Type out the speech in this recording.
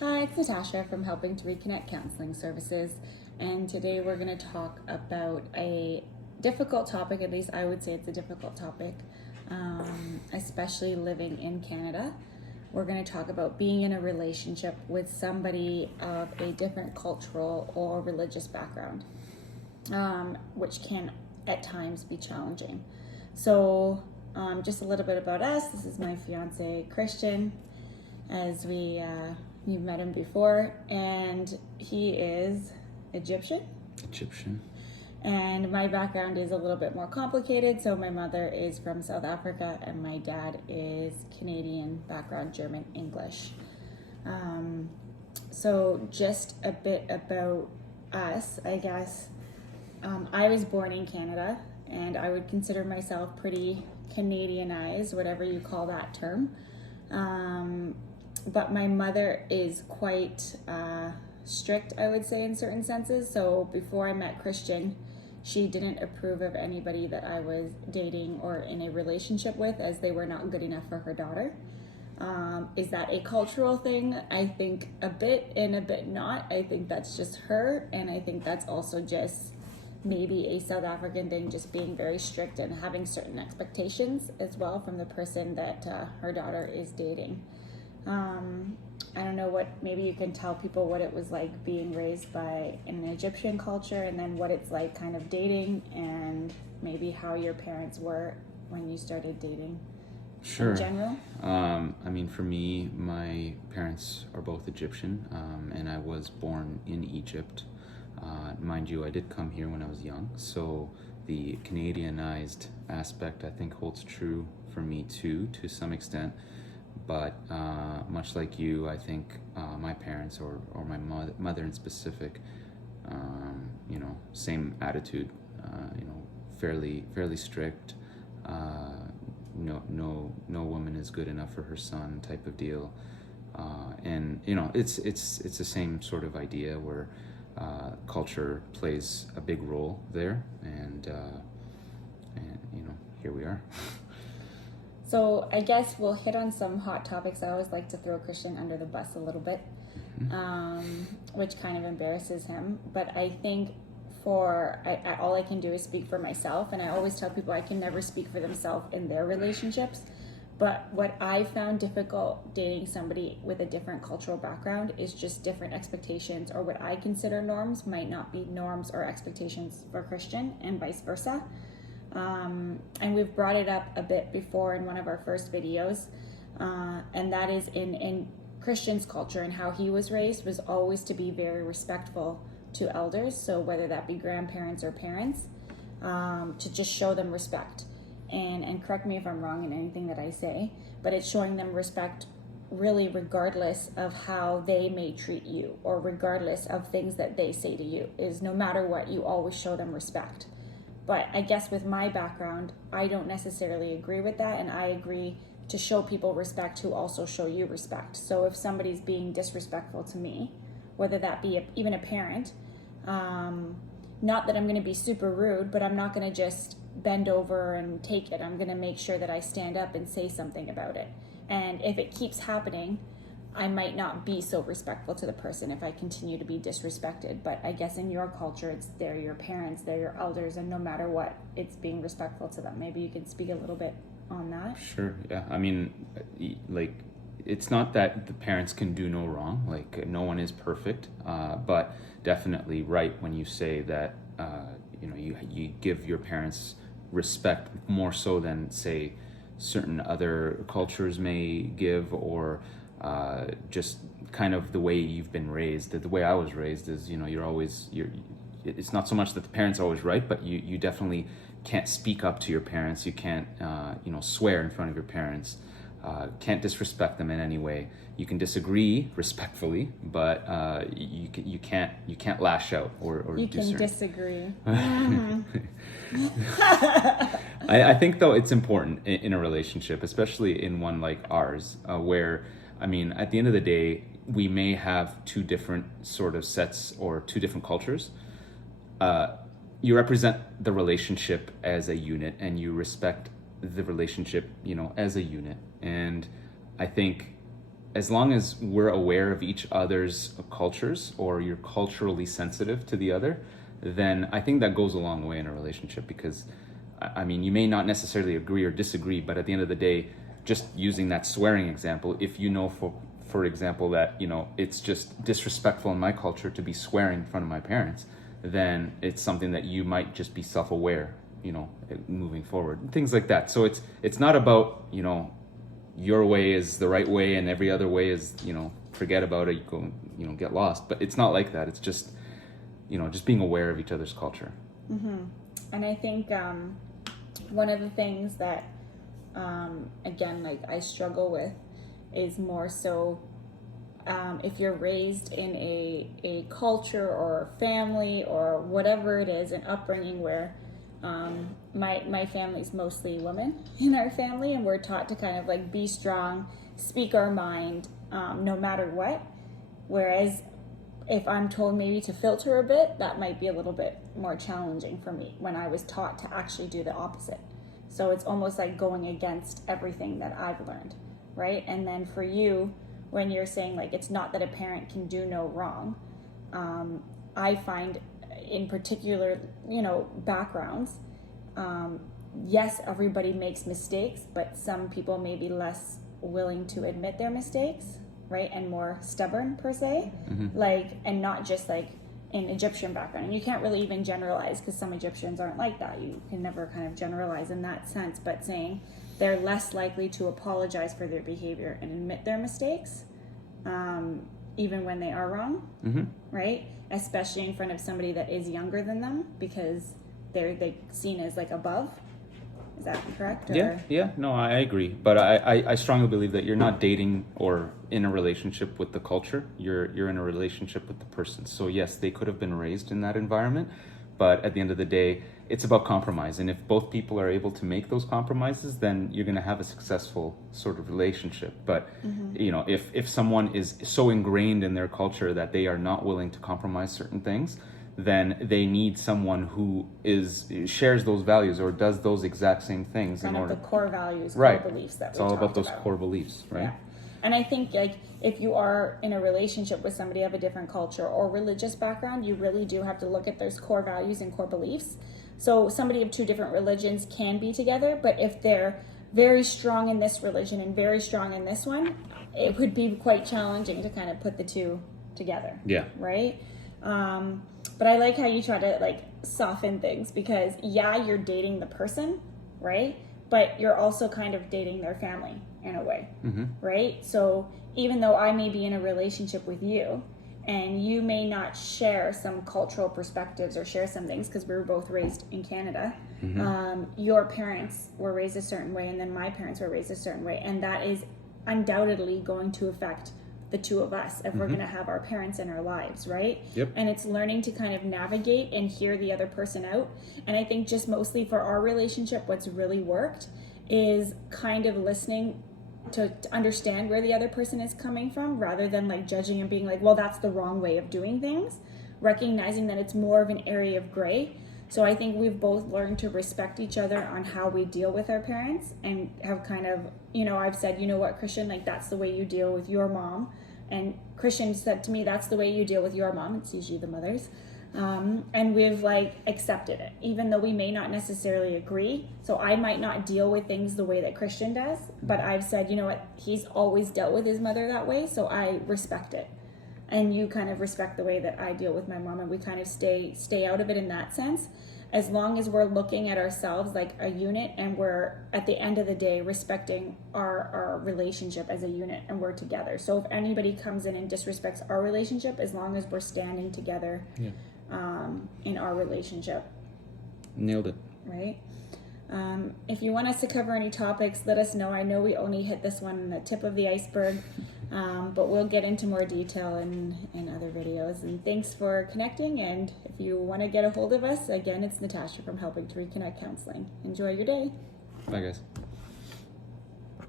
Hi, it's Natasha from Helping to Reconnect Counseling Services, and today we're going to talk about a difficult topic. At least I would say it's a difficult topic, especially living in Canada. We're going to talk about being in a relationship with somebody of a different cultural or religious background, which can at times be challenging. So, just a little bit about us. This is my fiance, Christian, as you've met him before, and he is Egyptian. And my background is a little bit more complicated. So my mother is from South Africa and my dad is Canadian background, German, English. So just a bit about us, I guess. I was born in Canada and I would consider myself pretty Canadianized, whatever you call that term. But my mother is quite strict, I would say, in certain senses. So before I met Christian, she didn't approve of anybody that I was dating or in a relationship with, as they were not good enough for her daughter. Is that a cultural thing? I think a bit and a bit not. I think that's just her, and I think that's also just maybe a South African thing, just being very strict and having certain expectations as well from the person that her daughter is dating. I don't know maybe you can tell people what it was like being raised by an Egyptian culture, and then what it's like kind of dating, and maybe how your parents were when you started dating. Sure. In general. For me, my parents are both Egyptian, and I was born in Egypt. Mind you, I did come here when I was young, so the Canadianized aspect I think holds true for me too, to some extent. But much like you, I think my parents or my mother in specific, same attitude, fairly strict. No woman is good enough for her son type of deal. And it's the same sort of idea where culture plays a big role there, and here we are. So I guess we'll hit on some hot topics. I always like to throw Christian under the bus a little bit, which kind of embarrasses him. But I think all I can do is speak for myself. And I always tell people I can never speak for themselves in their relationships. But what I found difficult dating somebody with a different cultural background is just different expectations, or what I consider norms might not be norms or expectations for Christian, and vice versa. And we've brought it up a bit before in one of our first videos, and that is in Christian's culture, and how he was raised was always to be very respectful to elders, so whether that be grandparents or parents, to just show them respect. And correct me if I'm wrong in anything that I say, but it's showing them respect really regardless of how they may treat you, or regardless of things that they say to you, is no matter what, you always show them respect. But I guess with my background, I don't necessarily agree with that, and I agree to show people respect who also show you respect. So if somebody's being disrespectful to me, whether that be even a parent, not that I'm going to be super rude, but I'm not going to just bend over and take it. I'm going to make sure that I stand up and say something about it. And if it keeps happening, I might not be so respectful to the person if I continue to be disrespected. But I guess in your culture, they're your parents, they're your elders, and no matter what, it's being respectful to them. Maybe you could speak a little bit on that. Sure, yeah. It's not that the parents can do no wrong. No one is perfect, but definitely right when you say that, you give your parents respect more so than, say, certain other cultures may give, or just kind of the way you've been raised. The way I was raised is, it's not so much that the parents are always right, but you definitely can't speak up to your parents. You can't, swear in front of your parents. Can't disrespect them in any way. You can disagree respectfully, but you can't lash out or you do can certain... disagree. I think though it's important in a relationship, especially in one like ours, where at the end of the day, we may have two different sort of sets or two different cultures. You represent the relationship as a unit, and you respect the relationship, as a unit. And I think as long as we're aware of each other's cultures, or you're culturally sensitive to the other, then I think that goes a long way in a relationship. Because I mean, you may not necessarily agree or disagree, but at the end of the day, just using that swearing example, if you know, for example, that, you know, it's just disrespectful in my culture to be swearing in front of my parents, then it's something that you might just be self-aware, you know, moving forward, things like that. So it's not about, you know, your way is the right way and every other way is, you know, forget about it, you go, you know, get lost. But it's not like that. It's just, you know, just being aware of each other's culture. And I think one of the things that, again, like I struggle with is more so if you're raised in a culture or family or whatever it is, an upbringing where my family's mostly women in our family, and we're taught to kind of like be strong, speak our mind, no matter what. Whereas if I'm told maybe to filter a bit, that might be a little bit more challenging for me when I was taught to actually do the opposite. So it's almost like going against everything that I've learned, right? And then for you, when you're saying like it's not that a parent can do no wrong, I find in particular, you know, backgrounds, yes, everybody makes mistakes, but some people may be less willing to admit their mistakes, right? And more stubborn per se, like, and not just like in Egyptian background. And you can't really even generalize because some Egyptians aren't like that. You can never kind of generalize in that sense, but saying they're less likely to apologize for their behavior and admit their mistakes, even when they are wrong, right? Especially in front of somebody that is younger than them, because they're seen as like above. Is that correct? Or? Yeah, no, I agree. But I strongly believe that you're not dating or in a relationship with the culture. You're in a relationship with the person. So yes, they could have been raised in that environment, but at the end of the day, it's about compromise. And if both people are able to make those compromises, then you're going to have a successful sort of relationship. But you know, if someone is so ingrained in their culture that they are not willing to compromise certain things, then they need someone who shares those values or does those exact same things kind in of order. the core values, Right. core beliefs that It's we all about talked those core beliefs, right? Yeah. And I think like if you are in a relationship with somebody of a different culture or religious background, you really do have to look at those core values and core beliefs. So somebody of two different religions can be together, but if they're very strong in this religion and very strong in this one, it would be quite challenging to kind of put the two together. Yeah. Right? But I like how you try to like soften things, because yeah, you're dating the person, right? But you're also kind of dating their family in a way, right? So even though I may be in a relationship with you and you may not share some cultural perspectives or share some things because we were both raised in Canada, your parents were raised a certain way and then my parents were raised a certain way, and that is undoubtedly going to affect the two of us if we're going to have our parents in our lives, right? Yep. And it's learning to kind of navigate and hear the other person out. And I think just mostly for our relationship, what's really worked is kind of listening to understand where the other person is coming from, rather than like judging and being like, well, that's the wrong way of doing things, recognizing that it's more of an area of gray. So I think we've both learned to respect each other on how we deal with our parents, and have kind of, you know, I've said, you know what, Christian, like that's the way you deal with your mom. And Christian said to me, that's the way you deal with your mom. It's usually the mothers. And we've like accepted it, even though we may not necessarily agree. So I might not deal with things the way that Christian does, but I've said, you know what, he's always dealt with his mother that way, so I respect it. And you kind of respect the way that I deal with my mom, and we kind of stay out of it in that sense, as long as we're looking at ourselves like a unit, and we're at the end of the day respecting our relationship as a unit, and we're together. So if anybody comes in and disrespects our relationship, as long as we're standing together in our relationship. Nailed it. Right? If you want us to cover any topics, let us know. I know we only hit this one on the tip of the iceberg, but we'll get into more detail in other videos. And thanks for connecting. And if you want to get a hold of us, again, it's Natasha from Helping to Reconnect Counseling. Enjoy your day. Bye, guys.